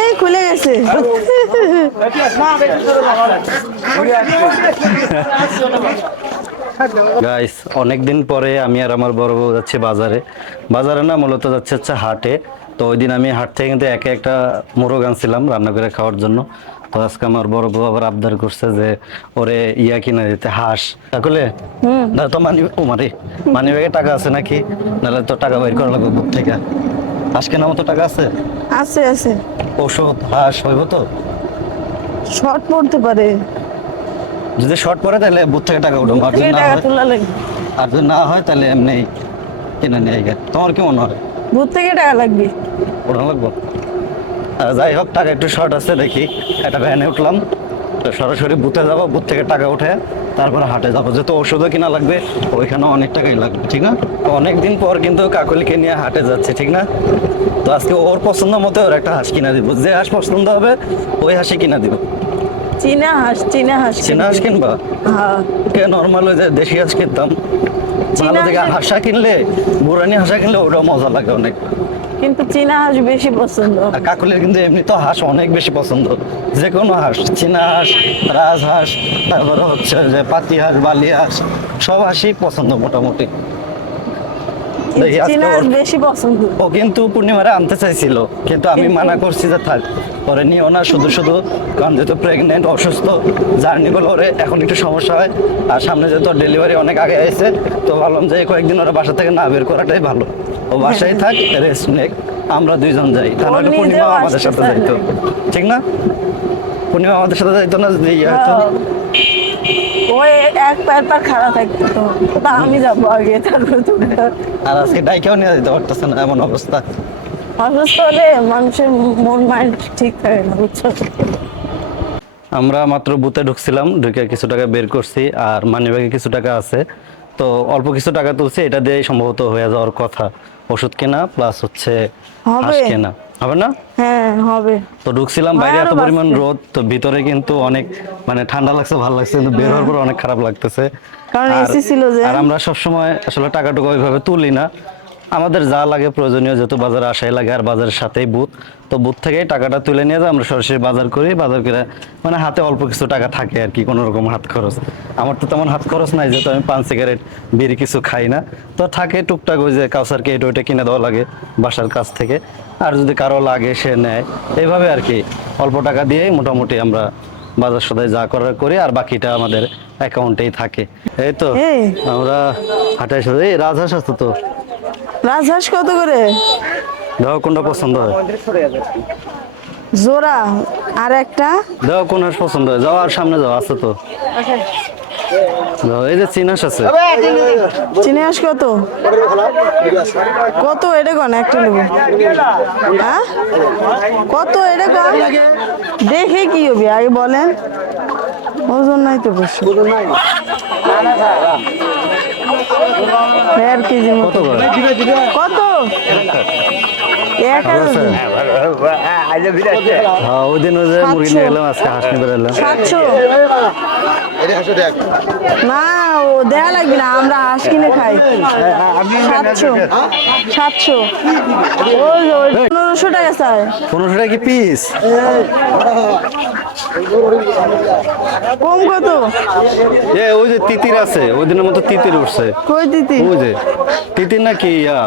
এই খুলে গেছে। গাইস, অনেকদিন পরে আমি আর আমার বড় বউ যাচ্ছি বাজারে। বাজারে না, মূলত যাচ্ছে হচ্ছে হাটে। তো ওই দিন আমি হাট থেকে কিন্তু একে একটা মোরগ আনছিলাম রান্না করে খাওয়ার জন্য। তো আজকে আমার বড় বউ আবার আবদার করছে যে ওরে কিনা দিতে, হাঁস। তাহলে না তো মানি ব্যাগে টাকা আছে নাকি? নাহলে তো টাকা বের করা লাগবে বুথ থেকে। হাঁস কেনার মতো টাকা আছে? আছে আছে। ওষুধ হাঁস হইব তো? শর্ট পড়তে পারে। যদি শর্ট পড়ে তাহলে বুথ থেকে টাকা উঠবো, আর যদি না টাকা হয়, তোলা লাগবে। আর যদি না হয় তাহলে এমনি কিনে নিয়ে গে। তোমার কি মনে হয়? ভূত থেকে টাকা লাগবে। ওটা লাগবো। যাই হোক, টাকা একটু শর্ট আছে, দেখি একটা ভ্যানে উঠলাম। তো সরাসরি বুথে যাবো, বুথ থেকে টাকা উঠে তারপরে হাটে যাবো, যেহেতু ওষুধও কিনা লাগবে, ওইখানে অনেক টাকাই লাগবে, ঠিক না? তো অনেকদিন পর কিন্তু কাকলিকে নিয়ে হাটে যাচ্ছে, ঠিক না? তো আজকে ওর পছন্দ মতো ওর একটা হাঁস কিনা দিব, যে হাঁস পছন্দ হবে ওই হাঁসই কিনা দিব। চীনা হাঁস, চীনা হাঁস। চীনা হাঁস কিনবা? হ্যাঁ। কে নর্মাল ওই যে দেশি হাঁস কিনতাম। ভালো থেকে হাঁসা কিনলে, বুড়ানি হাঁসা কিনলে ওটাও মজা লাগে অনেক। কিন্তু চীনা হাঁস বেশি পছন্দ। আর কাকুলের কিন্তু এমনি তো হাঁস অনেক বেশি পছন্দ, যে কোনো হাঁস, চীনা হাঁস, রাজহাঁস, তারপরে হচ্ছে যে পাতি হাঁস, বালি হাঁস, সব হাঁসই পছন্দ মোটামুটি। দেখি আজকে চীনা হাঁস বেশি পছন্দ। ও কিন্তু পূর্ণিমারে আনতে চাইছিল, কিন্তু আমি মানা করছি যে থাক, পরে নিও না শুধু শুধু, কারণ যেহেতু প্রেগনেন্ট, অসুস্থ, জার্নি গুলো ওরে এখন একটু সমস্যা হয়। আর সামনে যেহেতু ডেলিভারি অনেক আগে আছে, তো ভাবলাম যে কয়েকদিন ওরা বাসা থেকে না বের করাটাই ভালো। ও বাসায় থাক, রেস্ট নেক, আমরা দুইজন যাই। তাহলে পূর্ণিমা আমাদের সাথে যাইতো, ঠিক না? পূর্ণিমা আমাদের সাথে যাইতো না যদি ইয়ে হতো। ওই এক পায়ের পর খাড়া থাকতো, তা আমি যাবো আগে, তারপর তুমি। আর আজকে ডাইকেও নিয়ে যেতে পারতেছে না, এমন অবস্থা। অসুস্থ হলে মানুষের মন মাইন্ড ঠিক থাকে না, বুঝছো? আমরা মাত্র বুথে ঢুকছিলাম, ঢুকে কিছু টাকা বের করছি, আর মানিব্যাগে কিছু টাকা আছে। তো অল্প কিছু টাকা তুলছি, এটা দিয়ে সম্ভবত হয়ে যাওয়ার কথা। ওষুধ কেনা প্লাস হচ্ছে হাঁস হবে। কেনা, হবে না? হ্যাঁ হবে। তো ঢুকছিলাম, বাইরে এত পরিমাণ রোদ, তো ভিতরে কিন্তু অনেক মানে ঠান্ডা লাগছে, ভালো লাগছে, কিন্তু বের হওয়ার পর অনেক খারাপ লাগতেছে। কারণ আর এসি ছিল যে। আর আমরা সবসময় আসলে টাকাটুকু ওইভাবে তুলি না। আমাদের যা লাগে প্রয়োজনীয়, যেহেতু বাজারে আসাই লাগে, আর বাজারের সাথেই বুথ, তো বুথ থেকেই টাকাটা তুলে নিয়ে যাই, আমরা সরাসরি বাজার করি। বাজার করে মানে হাতে অল্প কিছু টাকা থাকে আর কি, কোনো রকম হাত খরচ। আমার তো তেমন হাত খরচ নাই, যেহেতু আমি পান সিগারেট বিড়ি কিছু খাই না। তো থাকে টুকটাক, ওই যে কাউসারকে এটা ওইটা কিনে দেওয়া লাগে বাসার কাছ থেকে, আর যদি কারো লাগে সে নেয়, এইভাবে আর কি। অল্প টাকা দিয়েই মোটামুটি আমরা বাজার সদাই যা করার করি, আর বাকিটা আমাদের অ্যাকাউন্টেই থাকে। এই তো আমরা হাটে এসে, এই রাজহাঁস আছে তো। রাজহাঁস কত করে? দেখো কোনটা পছন্দ হয়, জোড়া। আর একটা দেখো কোন হাঁস পছন্দ হয়, যাও আর সামনে যাও, আছে তো। এই যে চীনা হাঁস আছে। চীনা হাঁস কত? কত এটা কোন একটা নেবো? হ্যাঁ কত এটা কোন? দেখে কি হবে আগে বলেন, ওজন নাই তো বেশি। দেড় কেজি মতো। কত? 1000। হ্যাঁ, ওই দিন ওই যে মুরগি নিয়ে গেলাম, আজকে হাঁস নিয়ে বেরোলাম। 700। না ও দেয়া লাগবে না, আমরা হাঁস কিনে খাই। 700। 700। ওই 1500 টাকা স্যার। 1500 টাকা কি পিস? কম কত? ওই যে তিতির আছে, ওই দিনের মতো তিতির উঠছে। কই দিতি? ওই যে তিতির নাকি ইয়া।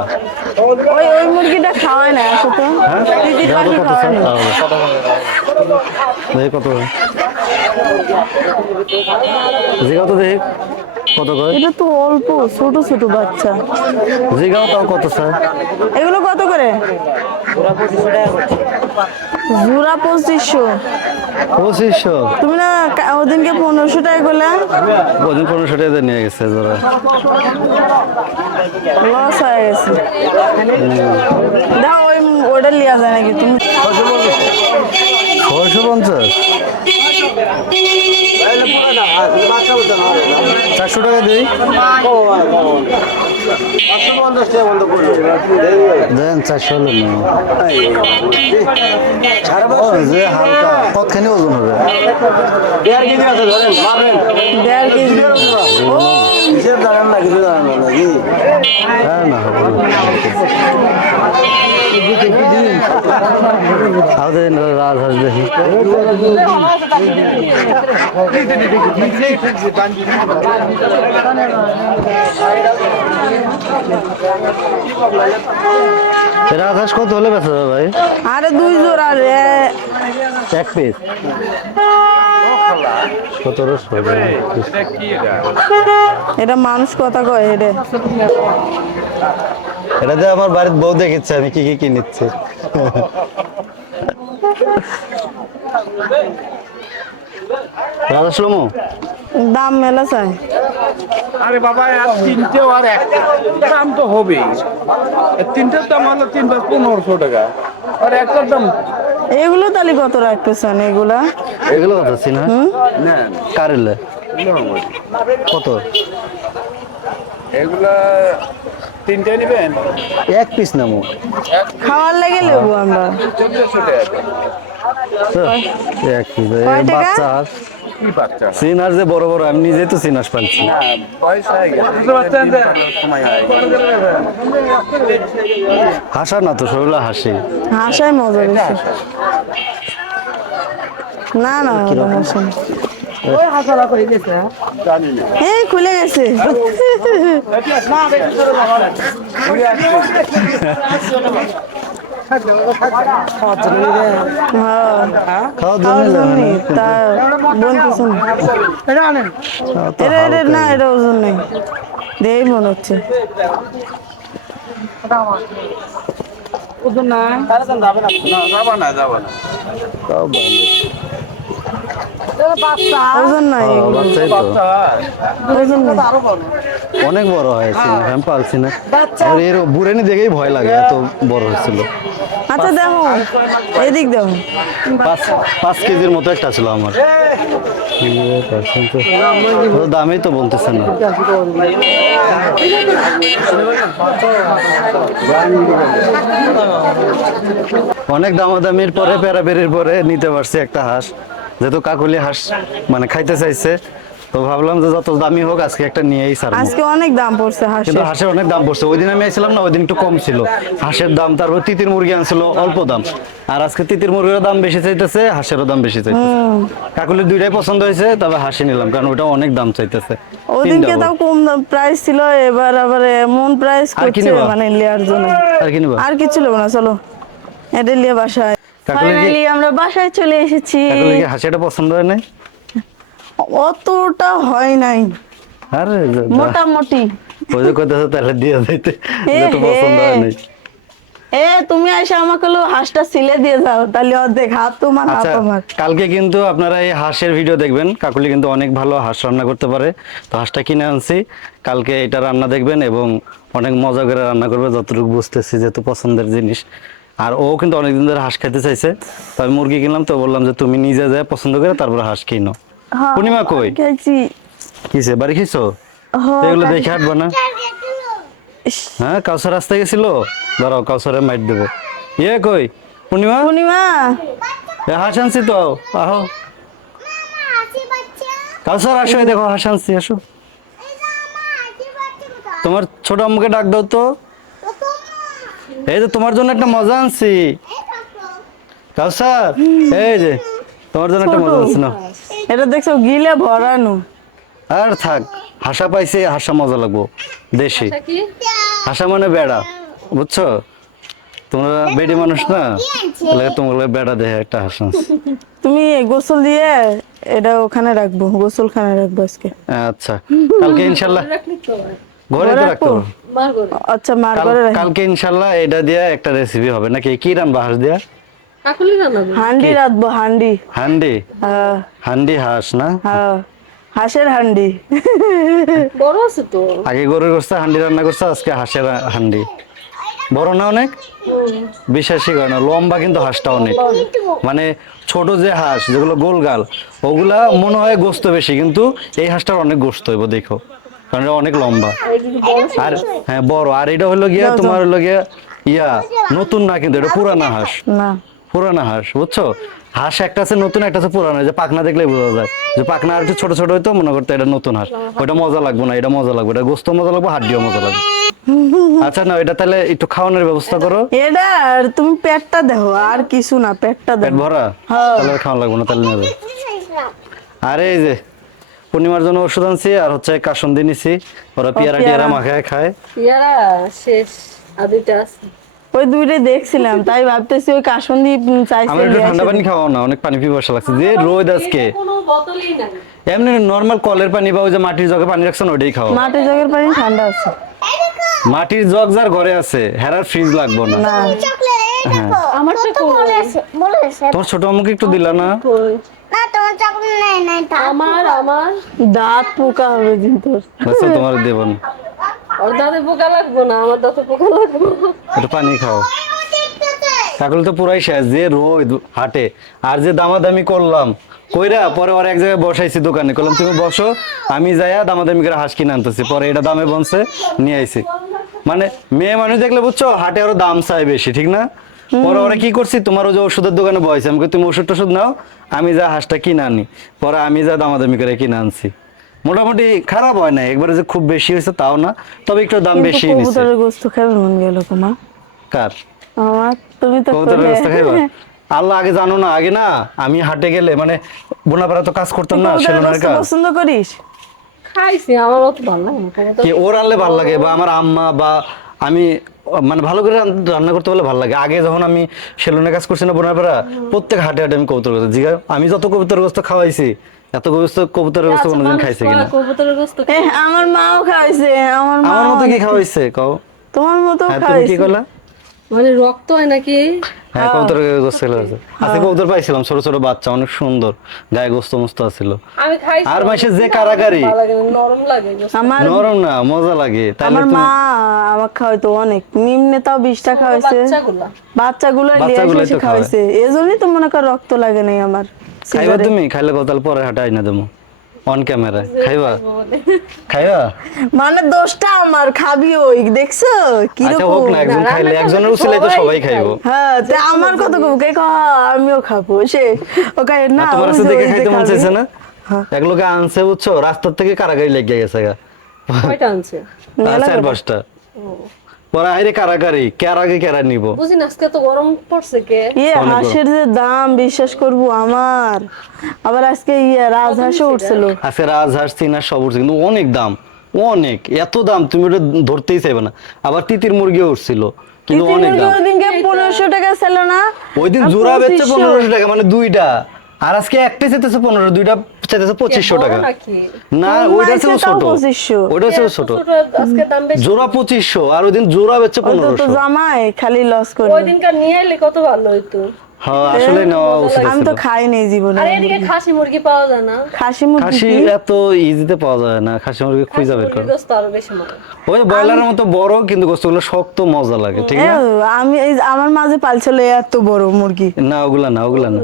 ওই ওই মুরগিটা খাওয়ায় না আসো তো। হ্যাঁ, তিতির দেখো পাখি কত খাওয়ায় না। দেখি কত, জিগাও তো দেখি কত করে। এটা তো অল্প, ছোট ছোট বাচ্চা। জিগাও তাও কত স্যার? এগুলো কত করে? জোড়া 2500। 2500? তুমি না ওদিনকে 1500 টাকা করলে? ওদিন 1500 টাকা দিয়ে নিয়ে গেছে জোড়া। লস হয়ে গেছে। দেখো ওই ওটা লিয়া যায় নাকি তুমি? 650? 400 টাকা দিই দেন, 400 হলে যে হালকা কতখানি ওজন হবে? 1.5 কেজি আছে, ধরেন মারবেন। 1.5 কেজি। ও কিসের জানেন না, কিছু জানেন না নাকি? হ্যাঁ, না হবে না। আমাদের রাজহাঁস দেখি। রাজহাঁস কত হলে বেচা যাবে ভাই? আরে 2 জোড়া রে। এক পিস 1700। এটা মানুষ কথা কয় এটা। এটা দিয়ে আমার বাড়ির বউ দেখেছে আমি কি কি কিনেছি। রাজা শ্লোমো দাম মেলা চাই। আরে বাবা আর তিনটেও আর একটা দাম তো হবেই। তিনটের দাম হলো 1500 টাকা আর একটার দাম এগুলো তাহলে কত রাখতেছেন এগুলা? এগুলো কত চিনা না কারেলে কত? এগুলা তিনটে নেবেন এক পিস নামো খাওয়ার লেগে নেবো আমরা। 1400 টাকা এক পিস কয় টাকা? বাচ্চা হাঁস কি বাচ্চা চিনার যে বড় বড় আমি নিজেই তো চিনাস পাচ্ছি। না বয়স হয়ে গেছে সময় হয়ে গেছে। হাসা না তো শরীরে হাসি। হাসাই মজা বেশি। না না ওটা হাসা না। জানি না এই খুলে গেছে। হ্যাঁ খাওয়ার খাওয়ার জন্য জন্যই তা বলতেছেন। এটা না এটা ওজন নেই দেই মনে হচ্ছে। ওজন না যাবা না ওজন নাই এগুলো। বাচ্চাই তো ওজন নাই। অনেক বড় হয়েছে আমি পারছি না। আর এর বুড়ানি দেখেই ভয় লাগে এত বড় হয়েছিল। আচ্ছা দেখো এদিক দেখো। 5 কেজির মতো একটা ছিল আমার। তো দামই তো বলতেছে না। অনেক দামাদামির পরে পেরাপেরির পরে নিতে পারছি একটা হাঁস, যেহেতু কাকুলি হাঁস মানে খাইতে চাইছে তো ভাবলাম যে যত দামি হোক আজকে একটা নিয়েই ছাড়বো। আজকে অনেক দাম পড়ছে কিন্তু হাঁসের। হাঁসের অনেক দাম পড়ছে। ওই দিন আমি আইছিলাম না, ওই দিন একটু কম ছিল হাঁসের দাম। তারপর তিতির মুরগি আনছিল অল্প দাম, আর আজকে তিতির মুরগিরও দাম বেশি চাইতেছে, হাঁসেরও দাম বেশি চাইতেছে। কাকুলির দুইটাই পছন্দ হয়েছে, তবে হাসি নিলাম কারণ ওটা অনেক দাম চাইতেছে। ওদিনকে তাও কম প্রাইস ছিল, এবার আবার এমন প্রাইস আর কি করছে নিবা? মানে লিয়ার জন্য। আর কি নিবা? আর কিছু নেবো না, চলো এটা লিয়ে বাসায়। কাকুলির কি- ফাইনালি আমরা বাসায় চলে এসেছি। কাকুলির কি হাসিটা পছন্দ হয় নাই? অতটা হয় নাই, আরে মোটামুটি। ওই যে কইতাছে তাহলে দিয়ে যাইতে, এ যেহেতু পছন্দ হয় নাই। তুমি এসে আমাকে হাঁসটা সিলে দিয়ে যাও, তাহলে অর্ধেক হাত তোমার হাত আচ্ছা আমার। কালকে কিন্তু আপনারা এই হাঁসের ভিডিও দেখবেন। কাকুলি কিন্তু অনেক ভালো হাঁস রান্না করতে পারে, তো হাঁসটা কিনে আনছি। কালকে এটা রান্না দেখবেন এবং অনেক মজা করে রান্না করবে যতটুকু বুঝতেছি, যেহেতু পছন্দের জিনিস। আর ও কিন্তু অনেকদিন ধরে হাঁস খেতে চাইছে, তো আমি মুরগি কিনলাম, তো বললাম যে তুমি নিজে যায় পছন্দ করে তারপর হাঁস কিনো। হ্যাঁ, পূর্ণিমা কই খাইছি। কিসে বাড়ি খেয়েছো? হ্যাঁ, এগুলো দেখে হাঁটবো না? ইস, হ্যাঁ কাউসার রাস্তায় গেছিল, দাঁড়াও কাউসারে মাইট দেবো। ইয়ে কই পূর্ণিমা? পূর্ণিমা এ হাঁস আনছি তো, আহো কাউসার আসো, এই দেখো হাঁস আনছি, আসো। তোমার ছোট আম্মুকে ডাক দাও তো। এই যে তোমার জন্য একটা মজা আনছি কাউসার, এই যে তোমার জন্য একটা মজা আনছি না। এটা দেখছো গিলে ভরানো। আর থাক, হাসা পাইছে, হাসা মজা লাগবো। দেশি হাসা মানে বেড়া, বুঝছো? তোমরা বেডি মানুষ না, তাহলে তোমার বেড়া দেখে একটা হাসা। তুমি গোসল দিয়ে এটা ওখানে রাখবো, গোসলখানে রাখবো আজকে। আচ্ছা কালকে ইনশাল্লাহ ঘরে তো রাখতে হবে। আচ্ছা মার ঘরে রাখবো। কালকে ইনশাল্লাহ এটা দিয়ে একটা রেসিপি হবে নাকি? কি রান্না হাঁস দিয়া? হান্ডি রাখবো, হান্ডি। হান্ডি? হ্যাঁ হান্ডি হাঁস না? হ্যাঁ, হাঁসের হান্ডি। বড় আছে তো। আগে গরুর করছে হান্ডি রান্না করছে, আজকে হাঁসের হান্ডি। বড় না অনেক? বিশ্বাসই করে না, লম্বা কিন্তু হাঁসটা অনেক। মানে ছোট যে হাঁস যেগুলো গোলগাল, ওগুলা মনে হয় গোস্ত বেশি, কিন্তু এই হাঁসটার অনেক গোস্ত হইব দেখো, কারণ এটা অনেক লম্বা। আর হ্যাঁ বড়। আর এটা হলো গিয়া তোমার হলো গিয়া ইয়া নতুন না, কিন্তু এটা পুরানা হাঁস। না পুরানা হাঁস, বুঝছো? হাঁস একটা আছে নতুন, একটা আছে পুরানো। যে পাখনা দেখলে বোঝা যায় যে পাখনা আর একটু ছোট ছোট হইতো, মনে করতো এটা নতুন হাঁস। ওইটা মজা লাগবে না, এটা মজা লাগবে, এটা গোস্ত মজা লাগবে, হাড্ডিও মজা লাগবে। আচ্ছা না এটা তাহলে একটু খাওয়ানোর ব্যবস্থা করো। এটা আর তুমি পেটটা দেখো, আর কিছু না, পেটটা পেট দেখো। ভরা? হ্যাঁ। তাহলে খাওয়া লাগবে না, তাহলে নেবে। আরে এই যে পূর্ণিমার জন্য ওষুধ আনছি, আর হচ্ছে কাসুন্দি নিছি, ওরা পেয়ারা পেয়ারা। টিয়ারা মাখায় খায়। ইয়ারা শেষ আর দুইটা আছে। ওই দুইটাই দেখছিলাম, তাই ভাবতেছি ওই কাসুন্দি চাইছে আমার একটু নিয়ে ঠান্ডা আসি। পানি খাওয়াও না, অনেক পানি পিপাসা লাগছে, যে রোদ আজকে। কোনো বোতলই নাই। এমনি নর্মাল কলের পানি বা ওই যে মাটির জগে পানি রাখছেন ওইটাই খাও। মাটির জগের পানি ঠান্ডা আছে মাটির জগ যার ঘরে আছে হেরার ফ্রিজ লাগবে না। না? আমার তো তোমার ছোট আম্মুকে একটু দিলা না? কই? না তোমার চকলেট নাই নাই আমার দাঁত পোকা হবে কিন্তু। আচ্ছা তোমার দেব না, ওর দাঁতে পোকা লাগবো না, আমার দাঁতে পোকা লাগবো। একটু পানি খাও। তাহলে তো পুরাই শেষ, যে রোদ হাটে, আর যে দামাদামি করলাম কইরা পরে ওর এক জায়গায় বসাইছি দোকানে, করলাম তুমি বসো আমি যাইয়া দামাদামি করে হাঁস কিনে আনতেছি, পরে এটা দামে বনছে নিয়ে আইছি। মানে মেয়ে মানুষ দেখলে বুঝছো হাটে আরো দাম চাই বেশি, ঠিক না? পরে ওরা কি করছি, তোমার ওই যে ওষুধের দোকানে বসে আমাকে তুমি ওষুধ টষুধ নাও, আমি যা হাঁসটা কিনে আনি, পরে আমি যা দামাদামি করে কিনে আনছি। মোটামুটি খারাপ হয় না, একবারে যে খুব বেশি হয়েছে তাও না, তবে একটু দাম কিন্তু বেশি নিছে। কবুতরের গোস্ত খাবে মন গেল তোমার। কার আমার তুমি তো কবুতরের করলে। ব্যবস্থা খাইবা? আল্লাহ আগে জানো না, আগে না আমি হাটে গেলে মানে বোনাপাড়া তো কাজ করতাম তুই না, কবুতরের সেলুনের গোস্ত কাজ। পছন্দ করিস? খাইছি, আমার অত ভালো লাগে না। কি ওর আনলে ভালো লাগে, বা আমার আম্মা বা আমি মানে ভালো করে রান্না করতে পারলে ভালো লাগে। আগে যখন আমি সেলুনের কাজ করছি না বোনাপাড়া, প্রত্যেক হাটে হাটে আমি কবুতর গোস্ত জিগা, আমি যত কবুতরের গোস্ত খাওয়াইছি এত কবুতরের গোস্ত আচ্ছা, কোনোদিন মানুষ খাইছে কয় কিনা? কবুতরের গোস্ত এ আমার মাও খাইছে, আমার মা আমার মতো কি খাওয়াইছে কও? তোমার মতো হ্যাঁ তুমি কি খাইছে। করলা? মানে রক্ত হয় নাকি? হ্যাঁ কবুতরের গোস্ত খেলাছে। আজকে কবুতর পাইছিলাম ছোট ছোট বাচ্চা, অনেক সুন্দর, গায়ে গোস্ত মস্ত আছিল। আমি খাইছি। আর মাসে যে কারাগারি, ভালো লাগে না, নরম লাগে গোস্ত। আমার নরম না মজা লাগে। তাহলে আমার তুমি মা আমাকে খাওয়াইতো অনেক, নিম্নে তাও 20টা খাওয়াইছে। বাচ্চাগুলা বাচ্চাগুলো বাচ্চাগুলোই তো খাওয়াইছে, এজন্যই তো মনে কর রক্ত লাগে নাই আমার। খাইবা তুমি? খাইলে কতাল পরে হাঁটা আইনা দেবো অন ক্যামেরা। খাইবা? খাইবা? মানে দোষটা আমার, খাবি ওই দেখছো কি আচ্ছা হোক রকম। না, একজন খাইলে একজনের উচিলাই তো সবাই খাইবো। হ্যাঁ তা আমার কত কব কে কহ আমিও খাবো সে ওকে না তোমার ওই কাছে যে- দেখে ওই যে খাইতে মন খাবি। চাইছে না? হ্যাঁ। এক লোকে আনছে বুঝছো, রাস্তার থেকে কারাগারি লেগে গেছে গা, কয়টা আনছে? মেলা চার কথা। পাঁচটা। পরে আইরে কারাগারি, আগে কেরা নিব? বুঝি না আজকে তো গরম পড়ছে কে? ইয়ে অনেক বড়। হাঁসের যে দাম বিশ্বাস করবো আমার, আবার আজকে ইয়ে রাজহাঁসও উঠছিল। আজকে রাজহাঁস চীনা সব উঠছে, কিন্তু অনেক দাম, অনেক এত দাম তুমি ওটা ধরতেই চাইবে না। আবার তিতির মুরগিও উঠছিল, কিন্তু তিতির অনেক মুরগি দাম। ওইদিনকে 1500 টাকা ছিল না? ওই দিন আর জোড়া বেচছে 2500 1500 টাকা, মানে দুইটা, আর আজকে একটাই চাইতেছে 15, দুইটা চাইতেছে 2500 টাকা। বড় নাকি? না তোর ওইটা মাইসে ছিল তাও ছোট, 2500 ওইটা ছিল ছোট। আজকে দাম বেশি। জোড়া 2500, আর ওই দিন জোড়া বেচছে ওই তো 1500। জামাই খালি লস করে। ওই দিনকার নিয়ে এলে কত ভালো হইতো। হ্যাঁ আসলে নেওয়া উচিত আমি ছিল। তো খাই নাই জীবনে। আর এদিকে খাসি মুরগি পাওয়া যায় না। খাসি মুরগি খাসি কি? এত ইজিতে পাওয়া যায় না, খাসি মুরগি খুঁজে বের কর। মুরগির গোস্ত আরো বেশি মজা। ওই ব্রয়লারের মতো বড়, কিন্তু গোস্তগুলো শক্ত, মজা লাগে, ঠিক না? আমি আমার মাঝে পালছিল এত বড় মুরগি। না ওগুলা না, ওগুলা না,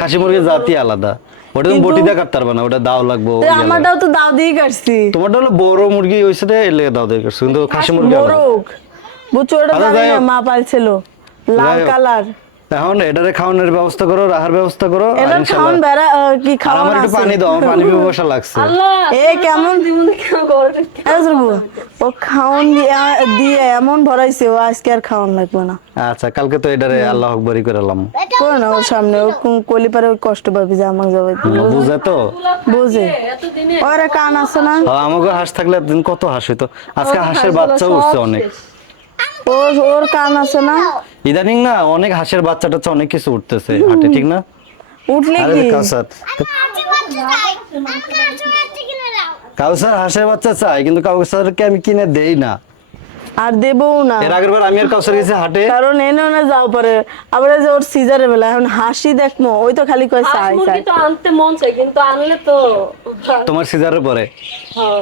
খাসি মুরগির জাতি আলাদা। ওটা তুমি বটি দিয়ে কাটতে পারবে না, ওটা দাও লাগবো। তো আমারটাও তো দাও দিয়ে কাটছি। তোমারটা হলো বড় মুরগি হয়েছে এর লেগে দাও দিয়ে কাটছো, কিন্তু খাসি মুরগি আলাদা। মোরগ বুঝছো ওটা আচ্ছা, জানি যাই না, হোক। মা পালছিল লাল যাই হোক। কালার। এখন এটারে খাওয়ানোর ব্যবস্থা করো, রাহার ব্যবস্থা করো, আর এটা ইনশাআল্লাহ- খাওন বেড়া কি আর খাওয়ার আমার একটু আছে? পানি দাও, আমার পানি পিপাসা লাগছে। আল্লাহ এ কেমন জীবন কেমন গরম। এ জরবু, ও খাওন দিয়ে এমন ভরাইছে, ও আজকে আর খাওয়ান লাগবে না। আচ্ছা কালকে তো এটারে আল্লাহ আকবরই করে এলাম। করে না ওর সামনে, ও কলি পারে ওর কষ্ট পাবি যে আমাকে যাবে বুঝে তো? বুঝে এতদিনে ওরা কান আছে না, হ্যাঁ, আমাকে হাঁস থাকলে একদিন কত হাঁস হইতো। আজকে হাঁসের বাচ্চা উঠছে অনেক, ওর কান আছে না, ইদানিং না অনেক হাঁসের বাচ্চা টাচ্চা অনেক কিছু উঠতেছে হাটে, ঠিক না? উঠলে আরে কি কাউসার, কিনে দাও কাউসার হাঁসের বাচ্চা চাই, কিন্তু কাউসারকে আমি কিনে দেই না। আর দেবও না, এর আগের বার আমি আর কাউসার গেছি হাটে, কারণ এনে না যাও পরে আবার এই যে ওর সিজারের বেলা এখন হাসি দেখমো, ওই তো খালি কয় হাঁস চাই চাই। মুরগি তো আনতে মন চায়, কিন্তু আনলে তো তোমার সিজারের পরে হ্যাঁ